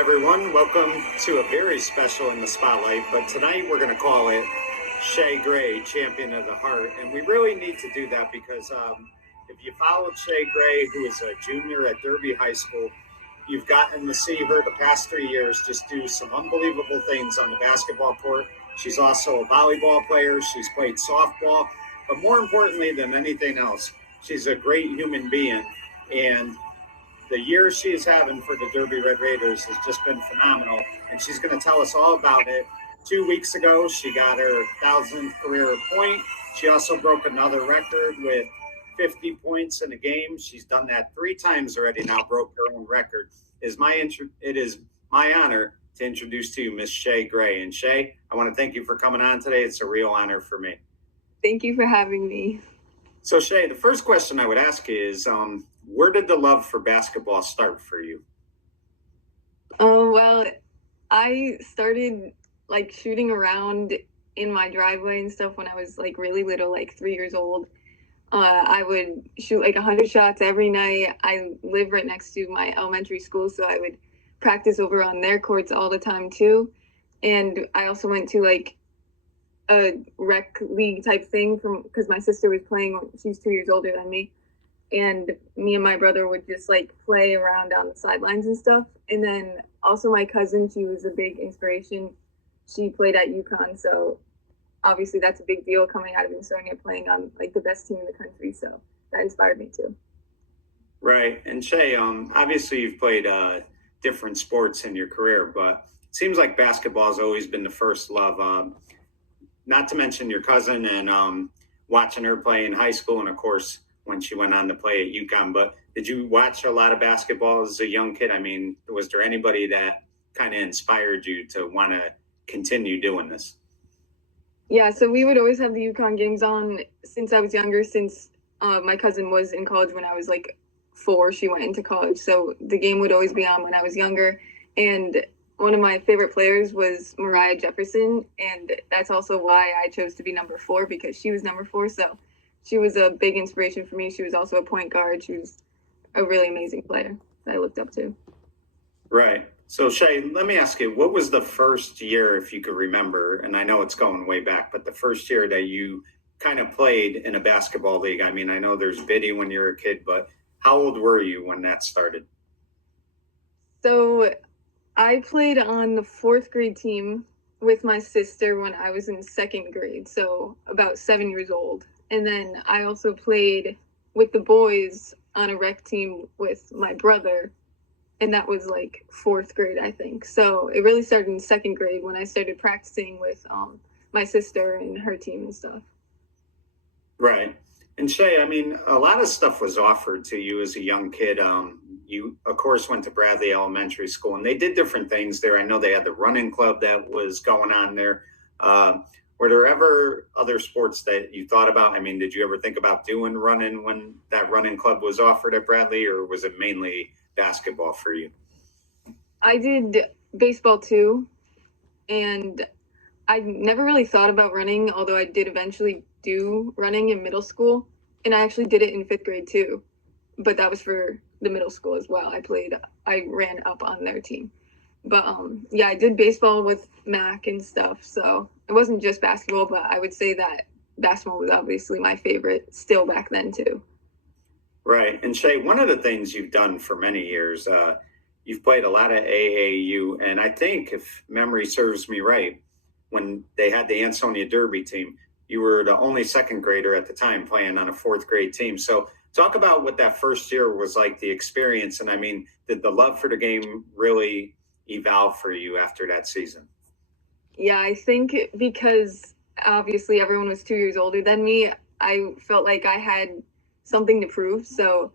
everyone. Welcome to a very special In the Spotlight, but tonight we're going to call it Shea Gray, Champion of the Heart. And we really need to do that because if you followed Shea Gray, who is a junior at Derby High School, you've gotten to see her the past 3 years just do some unbelievable things on the basketball court. She's also a volleyball player. She's played softball. But more importantly than anything else, she's a great human being. And the year she is having for the Derby Red Raiders has just been phenomenal, and she's going to tell us all about it. 2 weeks ago, she got her 1,000th career point. She also broke another record with 50 points in a game. She's done that 3 times already now, broke her own record. It is my honor to introduce to you Miss Shea Gray. And Shea, I want to thank you for coming on today. It's a real honor for me. Thank you for having me. So Shea, the first question I would ask you is, where did the love for basketball start for you? Well, I started shooting around in my driveway and stuff when I was really little, 3 years old. I would shoot 100 shots every night. I live right next to my elementary school, so I would practice over on their courts all the time too. And I also went to a rec league type thing because my sister was playing. She's 2 years older than me. And me and my brother would just play around on the sidelines and stuff. And then also my cousin, she was a big inspiration. She played at UConn, so obviously that's a big deal coming out of Minnesota, playing on the best team in the country. So that inspired me too. Right. And Shea, obviously you've played different sports in your career, but it seems like basketball has always been the first love. Not to mention your cousin and watching her play in high school, and of course when she went on to play at UConn. But did you watch a lot of basketball as a young kid? I mean, was there anybody that kind of inspired you to want to continue doing this? Yeah, so we would always have the UConn games on since I was younger, since my cousin was in college when I was 4, she went into college. So the game would always be on when I was younger. And one of my favorite players was Mariah Jefferson. And that's also why I chose to be number 4, because she was number 4. So she was a big inspiration for me. She was also a point guard. She was a really amazing player that I looked up to. Right. So, Shea, let me ask you, what was the first year, if you could remember, and I know it's going way back, but the first year that you kind of played in a basketball league? I mean, I know there's biddy when you're a kid, but how old were you when that started? So I played on the 4th grade team with my sister when I was in 2nd grade, so about 7 years old. And then I also played with the boys on a rec team with my brother, and that was 4th grade, I think. So it really started in 2nd grade when I started practicing with my sister and her team and stuff. Right. And Shea, I mean, a lot of stuff was offered to you as a young kid. You, of course, went to Bradley Elementary School, and they did different things there. I know they had the running club that was going on there. Were there ever other sports that you thought about? I mean, did you ever think about doing running when that running club was offered at Bradley, or was it mainly basketball for you? I did baseball too, and I never really thought about running, although I did eventually do running in middle school, and I actually did it in 5th grade too, but that was for the middle school as well. I ran up on their team. But yeah, I did baseball with Mac and stuff, so it wasn't just basketball, but I would say that basketball was obviously my favorite still back then too. Right. And Shea, one of the things you've done for many years, you've played a lot of AAU, and I think, if memory serves me right, when they had the Ansonia Derby team, you were the only 2nd grader at the time playing on a 4th grade team. So talk about what that first year was like, the experience. And I mean, did the love for the game really evolve for you after that season? Yeah, I think because obviously everyone was 2 years older than me, I felt like I had something to prove. So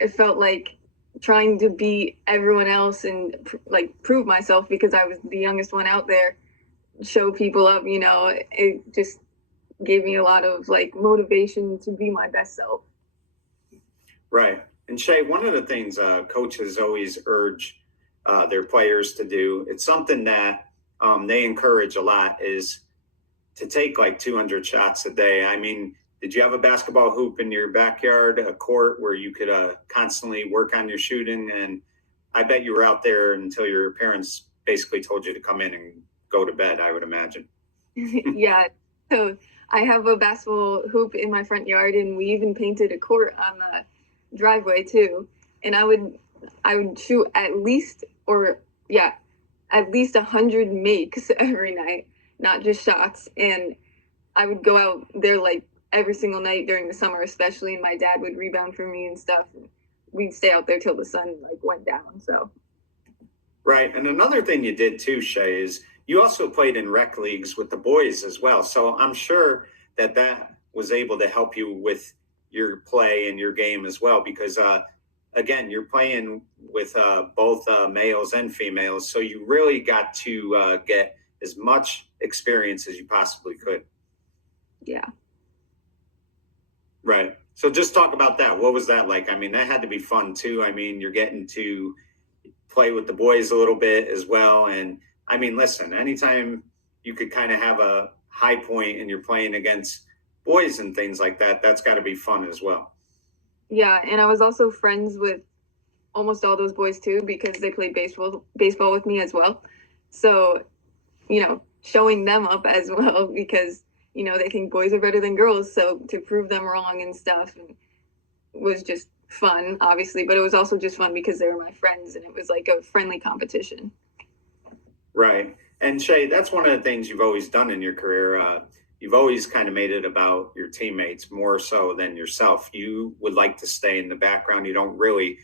it felt like trying to beat everyone else and prove myself, because I was the youngest one out there, show people up, it just gave me a lot of motivation to be my best self. Right. And Shea, one of the things coaches always urge their players to do, it's something that they encourage a lot, is to take 200 shots a day. I mean, did you have a basketball hoop in your backyard, a court where you could constantly work on your shooting? And I bet you were out there until your parents basically told you to come in and go to bed, I would imagine. Yeah. So I have a basketball hoop in my front yard, and we even painted a court on the driveway too. And I would shoot at least, or yeah, at least 100 makes every night, not just shots. And I would go out there like every single night during the summer, especially. And my dad would rebound for me and stuff. And we'd stay out there till the sun like went down. So Right. And another thing you did too, Shea, is you also played in rec leagues with the boys as well. So I'm sure that that was able to help you with your play and your game as well, because again, you're playing with both males and females. So you really got to get as much experience as you possibly could. yeah. Right. So just talk about that. What was that like? I mean, that had to be fun too. I mean, you're getting to play with the boys a little bit as well. And I mean, listen, anytime you could kind of have a high point and you're playing against boys and things like that, that's got to be fun as well. Yeah, and I was also friends with almost all those boys too because they played baseball with me as well. So, showing them up as well because they think boys are better than girls, so to prove them wrong and stuff was just fun, obviously, but it was also just fun because they were my friends and it was like a friendly competition. Right. And Shea, that's one of the things you've always done in your career. You've always kind of made it about your teammates more so than yourself. You would like to stay in the background. You don't really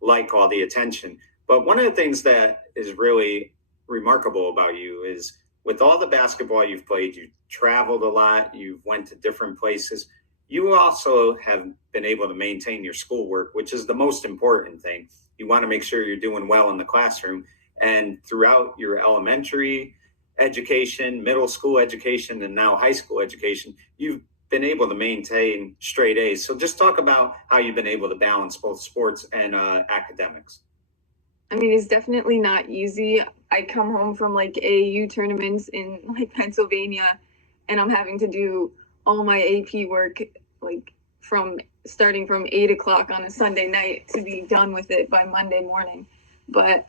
like all the attention. But one of the things that is really remarkable about you is with all the basketball you've played, you traveled a lot, you've went to different places. You also have been able to maintain your schoolwork, which is the most important thing. You want to make sure you're doing well in the classroom. And throughout your elementary education, middle school education, and now high school education, you've been able to maintain straight A's. So just talk about how you've been able to balance both sports and academics. I mean, it's definitely not easy. I come home from like AAU tournaments in like Pennsylvania, and I'm having to do all my AP work like starting from 8 o'clock on a Sunday night to be done with it by Monday morning. But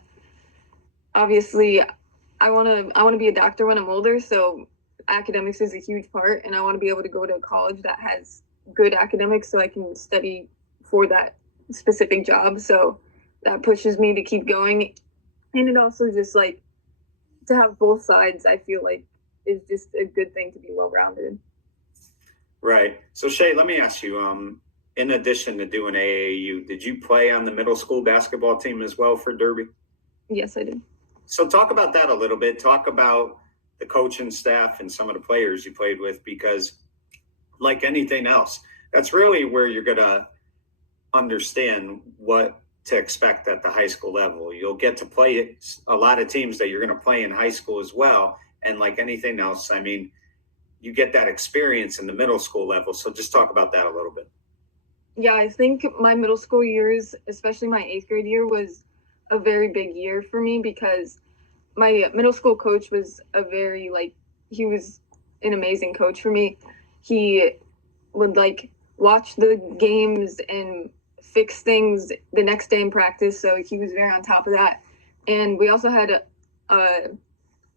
obviously, I wanna be a doctor when I'm older, so academics is a huge part, and I want to be able to go to a college that has good academics so I can study for that specific job. So that pushes me to keep going, and it also just like to have both sides, I feel like is just a good thing to be well-rounded. Right. So Shea, let me ask you, in addition to doing AAU, did you play on the middle school basketball team as well for Derby? Yes, I did. So talk about that a little bit. Talk about the coaching staff and some of the players you played with, because like anything else, that's really where you're going to understand what to expect at the high school level. You'll get to play a lot of teams that you're going to play in high school as well. And like anything else, I mean, you get that experience in the middle school level. So just talk about that a little bit. Yeah, I think my middle school years, especially my 8th grade year, was a very big year for me because my middle school coach was he was an amazing coach for me. He would like watch the games and fix things the next day in practice, so he was very on top of that. And we also had a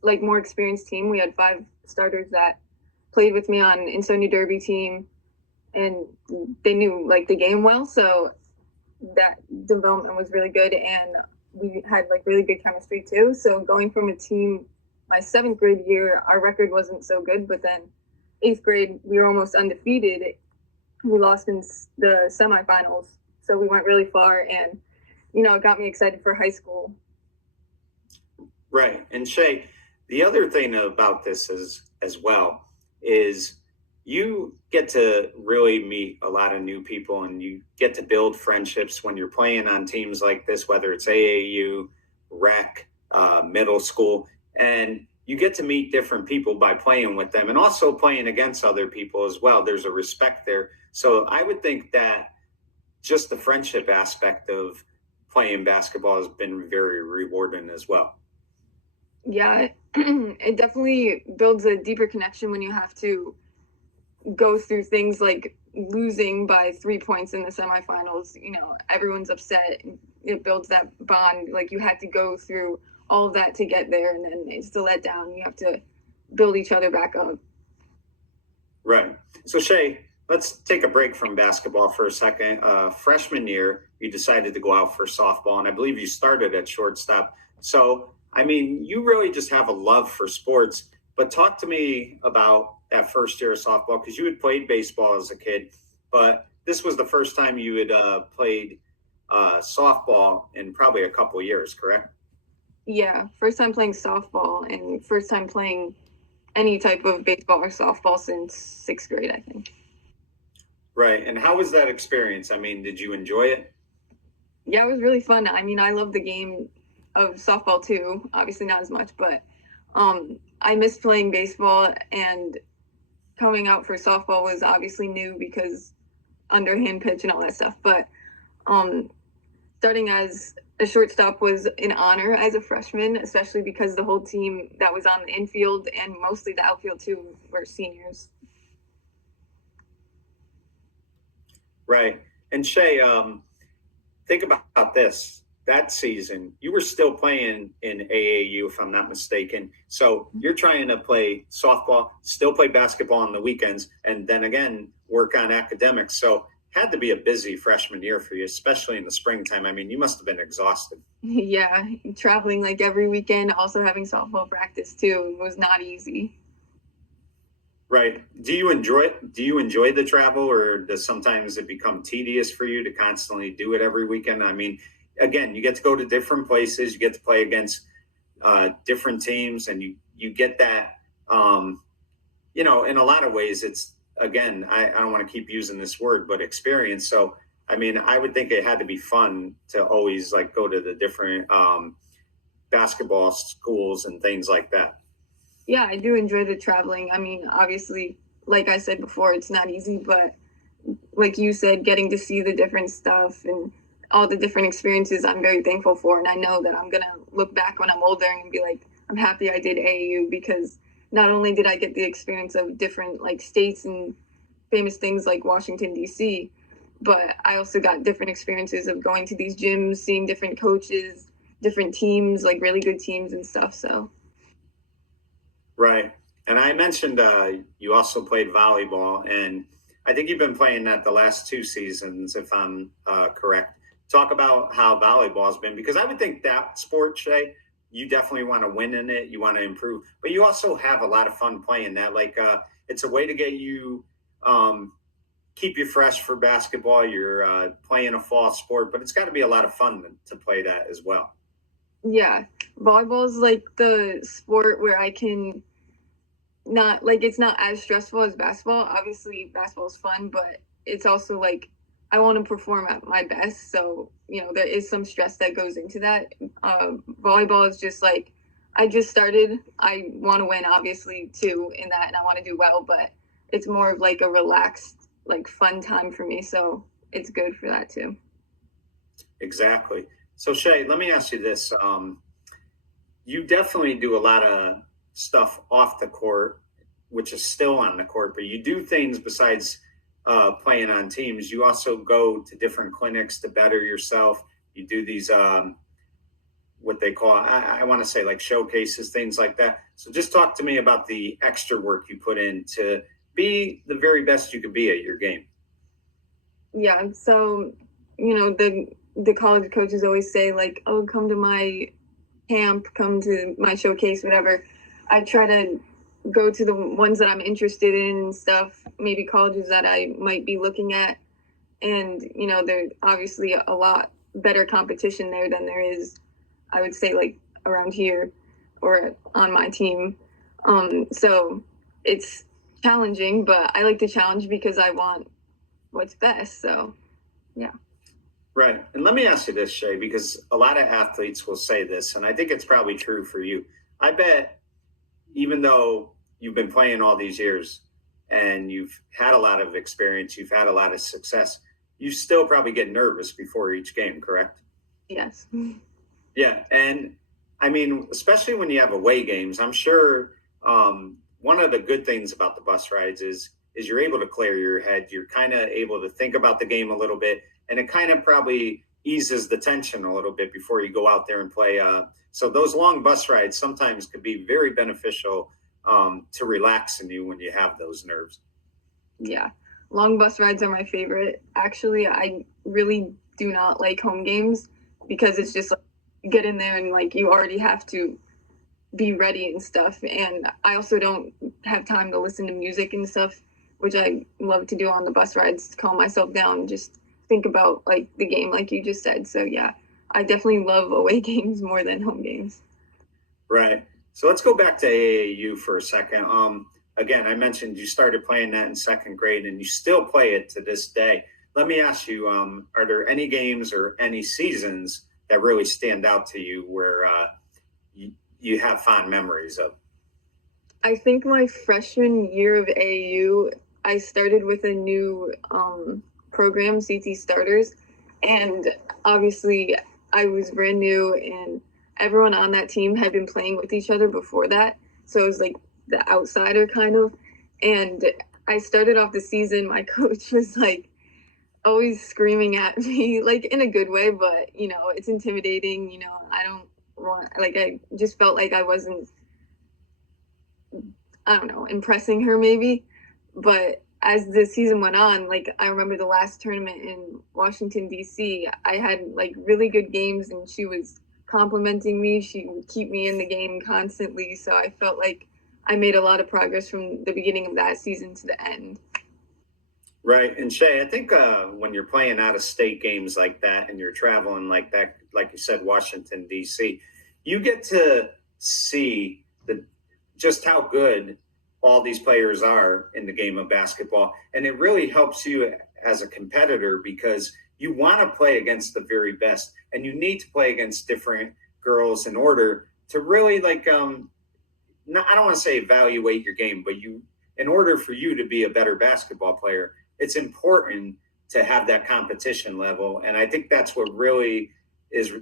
like more experienced team. We had 5 starters that played with me on Insonia Derby team, and they knew like the game well, so that development was really good, and we had like really good chemistry too. So going from a team my 7th grade year, our record wasn't so good, but then 8th grade we were almost undefeated. We lost in the semifinals, so we went really far, and it got me excited for high school. Right. And Shea, the other thing about this is as well is you get to really meet a lot of new people, and you get to build friendships when you're playing on teams like this, whether it's AAU, rec, middle school, and you get to meet different people by playing with them and also playing against other people as well. There's a respect there. So I would think that just the friendship aspect of playing basketball has been very rewarding as well. Yeah, it definitely builds a deeper connection when you have to go through things like losing by 3 points in the semifinals. Everyone's upset. it builds that bond. Like, you had to go through all of that to get there, and then it's the letdown. You have to build each other back up. Right. So Shea, let's take a break from basketball for a second. Freshman year, you decided to go out for softball, and I believe you started at shortstop. So, I mean, you really just have a love for sports. But talk to me about that first year of softball, because you had played baseball as a kid, but this was the first time you had played softball in probably a couple years, correct? Yeah, first time playing softball and first time playing any type of baseball or softball since 6th grade, I think. Right. And how was that experience? I mean, did you enjoy it? Yeah, it was really fun. I mean, I love the game of softball too. Obviously, not as much, but I missed playing baseball, and coming out for softball was obviously new because underhand pitch and all that stuff. But um, starting as a shortstop was an honor as a freshman, especially because the whole team that was on the infield and mostly the outfield too were seniors. Right. And Shea, think about this. That season, you were still playing in AAU, if I'm not mistaken. So you're trying to play softball, still play basketball on the weekends, and then again work on academics. So had to be a busy freshman year for you, especially in the springtime. I mean, you must have been exhausted. Yeah, traveling like every weekend, also having softball practice too, was not easy. Right. Do you enjoy it? Do you enjoy the travel, or does sometimes it become tedious for you to constantly do it every weekend? I mean, again, you get to go to different places, you get to play against different teams, and you get that. Um, in a lot of ways, it's again, I don't want to keep using this word, but experience. So, I mean, I would think it had to be fun to always like go to the different basketball schools and things like that. Yeah, I do enjoy the traveling. I mean, obviously, like I said before, it's not easy, but like you said, getting to see the different stuff and all the different experiences, I'm very thankful for. And I know that I'm going to look back when I'm older and be like, I'm happy I did AAU, because not only did I get the experience of different like states and famous things like Washington, D.C., but I also got different experiences of going to these gyms, seeing different coaches, different teams, like really good teams and stuff. So, Right. And I mentioned you also played volleyball, and I think you've been playing that the last two seasons, if I'm correct. Talk about how volleyball's been, because I would think that sport, Shay, you definitely want to win in it, you want to improve, but you also have a lot of fun playing that. Like, it's a way to get you, um, keep you fresh for basketball. You're playing a fall sport, but it's got to be a lot of fun to play that as well. yeah, volleyball is like the sport where I can not like it's not as stressful as basketball. Obviously, basketball is fun, but it's also like I want to perform at my best. So, there is some stress that goes into that. Volleyball is just like I just started. I want to win, obviously, too, in that, and I want to do well, but it's more of like a relaxed, like fun time for me. So it's good for that too. Exactly. So Shay, let me ask you this. You definitely do a lot of stuff off the court, which is still on the court, but you do things besides playing on teams. You also go to different clinics to better yourself. You do these, what they call, I want to say like showcases, things like that. So just talk to me about the extra work you put in to be the very best you could be at your game. Yeah. So, the college coaches always say like, "Oh, come to my camp, come to my showcase, whatever." I try to go to the ones that I'm interested in and stuff, maybe colleges that I might be looking at. And, there's obviously a lot better competition there than there is, I would say, like around here or on my team. So it's challenging, but I like the challenge because I want what's best. So, yeah. Right. And let me ask you this, Shay, because a lot of athletes will say this, and I think it's probably true for you. I bet even though you've been playing all these years and you've had a lot of experience, you've had a lot of success, you still probably get nervous before each game, correct? Yes. Yeah. And I mean, especially when you have away games, I'm sure one of the good things about the bus rides is you're able to clear your head. You're kind of able to think about the game a little bit, and it kind of probably eases the tension a little bit before you go out there and play. So those long bus rides sometimes could be very beneficial to relaxing you when you have those nerves. Yeah. Long bus rides are my favorite. Actually, I really do not like home games because it's just like you get in there and like you already have to be ready and stuff. And I also don't have time to listen to music and stuff, which I love to do on the bus rides to calm myself down, just think about like the game, like you just said. So yeah, I definitely love away games more than home games. Right. So let's go back to AAU for a second. Again, I mentioned you started playing that in second grade and you still play it to this day. Let me ask you, are there any games or any seasons that really stand out to you where you have fond memories of? I think my freshman year of AAU, I started with a new program, CT Starters, and obviously I was brand new, and everyone on that team had been playing with each other before that, so it was like the outsider kind of. And I started off the season, my coach was like always screaming at me, like in a good way, but you know, it's intimidating. You know, I don't want, like, I just felt like I wasn't, I don't know, impressing her maybe. But as the season went on, like I remember the last tournament in Washington D.C., I had like really good games, and she was complimenting me. She would keep me in the game constantly, so I felt like I made a lot of progress from the beginning of that season to the end. Right. And Shay, I think when you're playing out of state games like that and you're traveling like that, like you said, Washington, D.C., you get to see just how good all these players are in the game of basketball. And it really helps you as a competitor because you want to play against the very best and you need to play against different girls in order to really not, I don't want to say evaluate your game, but in order for you to be a better basketball player, it's important to have that competition level. And I think that's what really is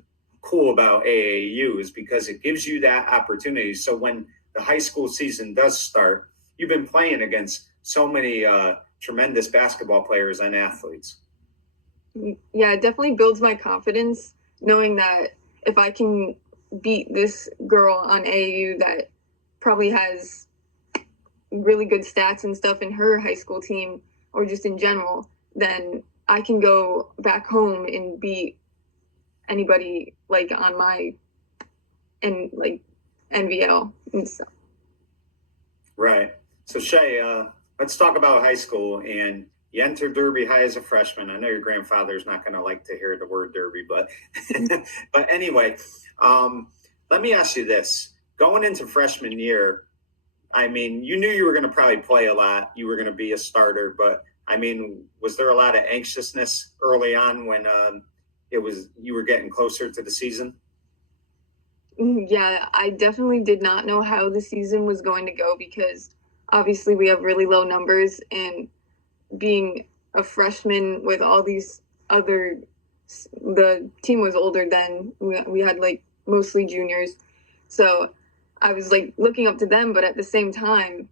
cool about AAU is because it gives you that opportunity. So when the high school season does start, you've been playing against so many tremendous basketball players and athletes. Yeah, it definitely builds my confidence knowing that if I can beat this girl on AAU that probably has really good stats and stuff in her high school team or just in general, then I can go back home and beat anybody like on my and like NVL and stuff. Right. So Shay, let's talk about high school. And you entered Derby High as a freshman. I know your grandfather's not going to like to hear the word Derby, but but anyway, let me ask you this: going into freshman year, I mean, you knew you were going to probably play a lot. You were going to be a starter, but I mean, was there a lot of anxiousness early on when you were getting closer to the season? Yeah, I definitely did not know how the season was going to go because obviously we have really low numbers, and being a freshman with all these other, the team was older then. We had like mostly juniors, so I was like looking up to them, but at the same time,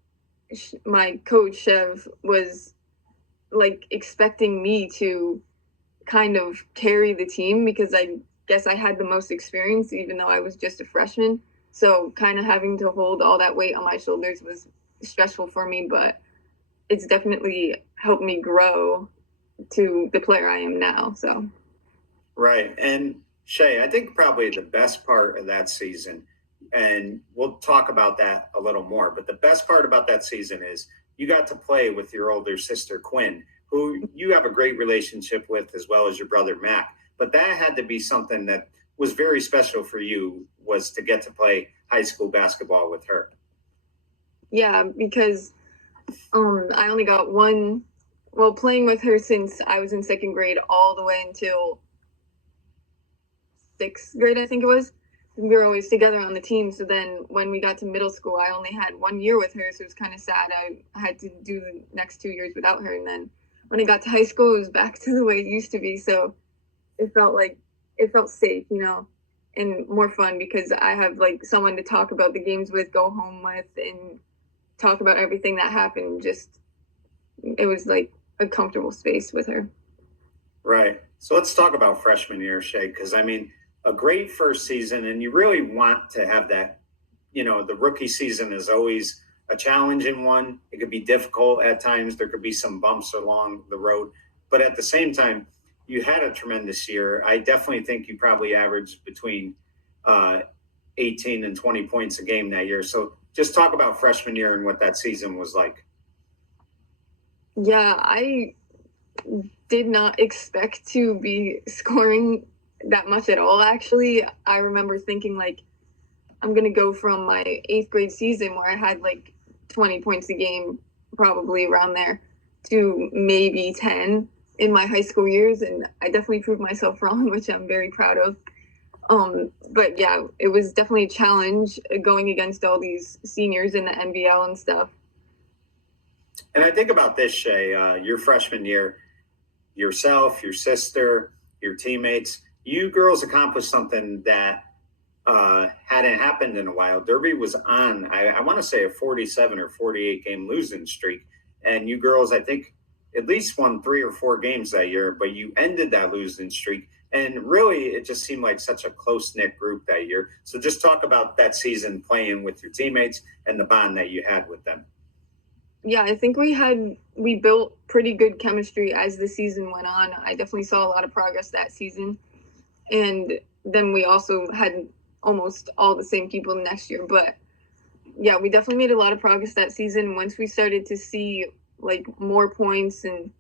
my coach Chev was like expecting me to kind of carry the team because I guess I had the most experience, even though I was just a freshman. So kind of having to hold all that weight on my shoulders was stressful for me, but it's definitely helped me grow to the player I am now. So Right. And Shay, I think probably the best part of that season, and we'll talk about that a little more, but the best part about that season is you got to play with your older sister, Quinn, who you have a great relationship with, as well as your brother, Mac. But that had to be something that was very special for you, was to get to play high school basketball with her. yeah, because I only got one, well, playing with her since I was in second grade all the way until sixth grade, I think it was. We were always together on the team. So then when we got to middle school, I only had 1 year with her. So it was kind of sad. I had to do the next 2 years without her. And then when I got to high school, it was back to the way it used to be. So it felt safe, you know, and more fun because I have like someone to talk about the games with, go home with, and talk about everything that happened. Just, it was like a comfortable space with her. Right. So let's talk about freshman year, Shea, because I mean, a great first season, and you really want to have that. The rookie season is always a challenging one. It could be difficult at times. There could be some bumps along the road, but at the same time, you had a tremendous year. I definitely think you probably averaged between uh, 18 and 20 points a game that year. So just talk about freshman year and what that season was like. Yeah, I did not expect to be scoring that much at all, actually. I remember thinking, like, I'm going to go from my 8th grade season where I had like 20 points a game, probably around there, to maybe 10 in my high school years. And I definitely proved myself wrong, which I'm very proud of. But yeah, it was definitely a challenge going against all these seniors in the NBL and stuff. And I think about this, Shay, your freshman year, yourself, your sister, your teammates, you girls accomplished something that hadn't happened in a while. Derby was on, I want to say, a 47 or 48 game losing streak. And you girls, I think, at least won 3 or 4 games that year, but you ended that losing streak. And really, it just seemed like such a close knit group that year. So just talk about that season playing with your teammates and the bond that you had with them. Yeah, I think we built pretty good chemistry as the season went on. I definitely saw a lot of progress that season. And then we also had almost all the same people next year. But yeah, we definitely made a lot of progress that season. Once we started to see like more points and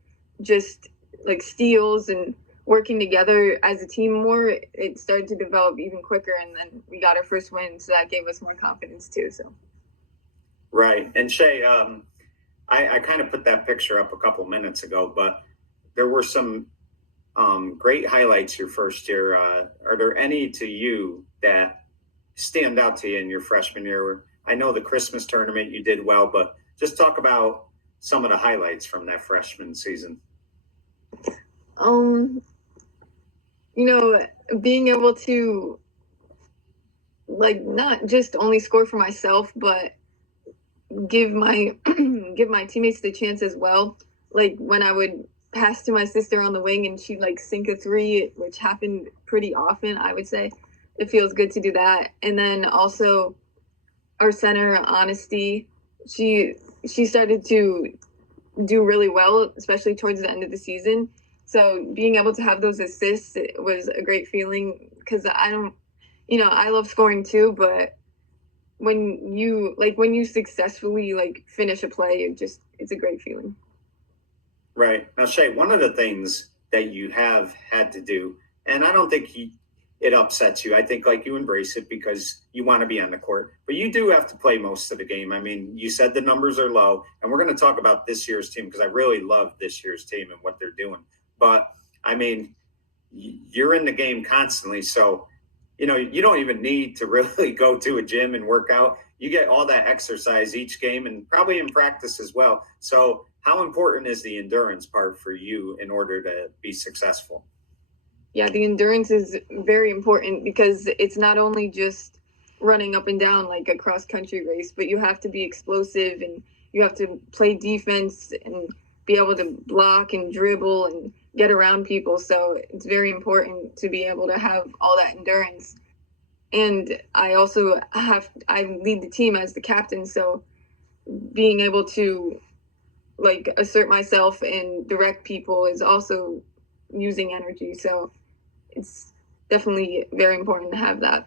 just like steals and working together as a team more, it started to develop even quicker. And then we got our first win. So that gave us more confidence too. So. Right. And Shay, I kind of put that picture up a couple minutes ago, but there were some great highlights your first year. Are there any to you that stand out to you in your freshman year? I know the Christmas tournament you did well, but just talk about some of the highlights from that freshman season. Being able to like not just only score for myself, but give my give my teammates the chance as well. Like when I would pass to my sister on the wing and she'd like sink a 3, which happened pretty often, I would say. It feels good to do that. And then also our center, Honesty, she started to do really well, especially towards the end of the season. So being able to have those assists was a great feeling because I love scoring too, but when you successfully like finish a play, it's a great feeling. Right. Now, Shay, one of the things that you have had to do, and I don't think it upsets you. I think like you embrace it because you want to be on the court, but you do have to play most of the game. I mean, you said the numbers are low, and we're going to talk about this year's team because I really love this year's team and what they're doing. But I mean, you're in the game constantly. So, you don't even need to really go to a gym and work out. You get all that exercise each game and probably in practice as well. So how important is the endurance part for you in order to be successful? Yeah, the endurance is very important because it's not only just running up and down like a cross country race, but you have to be explosive and you have to play defense and be able to block and dribble and get around people. So it's very important to be able to have all that endurance. And I lead the team as the captain. So being able to like assert myself and direct people is also using energy. So it's definitely very important to have that.